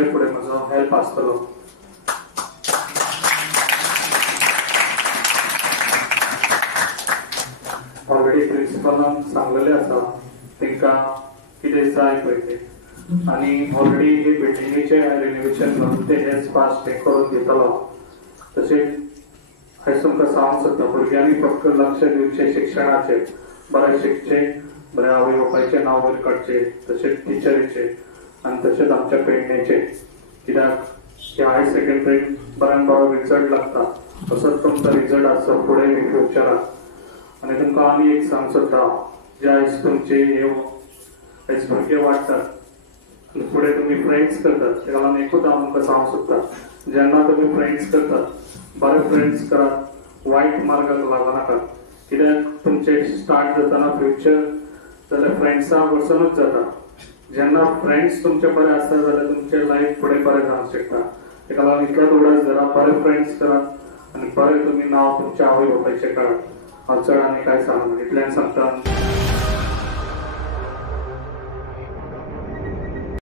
तेजे फुडें म्हजो हेल्प आसतलो। ऑलरेडी प्रिंसिपलान सांगलेले आसा तांकां कितें जाय पळय तें, आनी ऑलरेडी हे बिल्डिंगेचे रिनोवेशन करून ते हेच फास्ट हे करून दितलो। तशेंच हांवें तुमकां सांगूंक सोदता भुरग्यांनी फक्त लक्ष दिवचें शिक्षणाचेर, बरें शिकचें, बरें आवय बापायचें नांव बरें काडचें, तशेंच टिचरीचें आनी तशेंच आमच्या पेडणेचें, कित्याक ह्या हायर सेकंडरीक बऱ्यान बरो रिजल्ट लागता, तसोच तुमचो रिजल्ट आसता फुडें फ्युचराक। आनी तुमकां आनी एक सांगूंक सोदता, जे आयज तुमचे आयज भुरगे वाडटात आनी फुडें तुमी फ्रेंड्स करतात, तेका लागून एकूच हांव तुमकां सांगूंक सोदता, जेन्ना तुमी फ्रेंड्स करतात बरे फ्रेंड्स करात, वायट मार्गाक लागू नाकात, कित्याक तुमचे स्टार्ट जातना फ्युचर जाल्यार फ्रेंड्सां वचूनच जाता। जेन्ना फ्रेंड्स तुमचे बरे आसता जाल्यार तुमचें लायफ फुडें बरें जावंक शकता। तेका लागून इतलोच उडास धरा, बरे फ्रेंड्स करात आनी बरें तुमी नांव तुमच्या आवय बापायचें काडात। हांव चड आनी कांय सांगना, इतल्यान सांगता।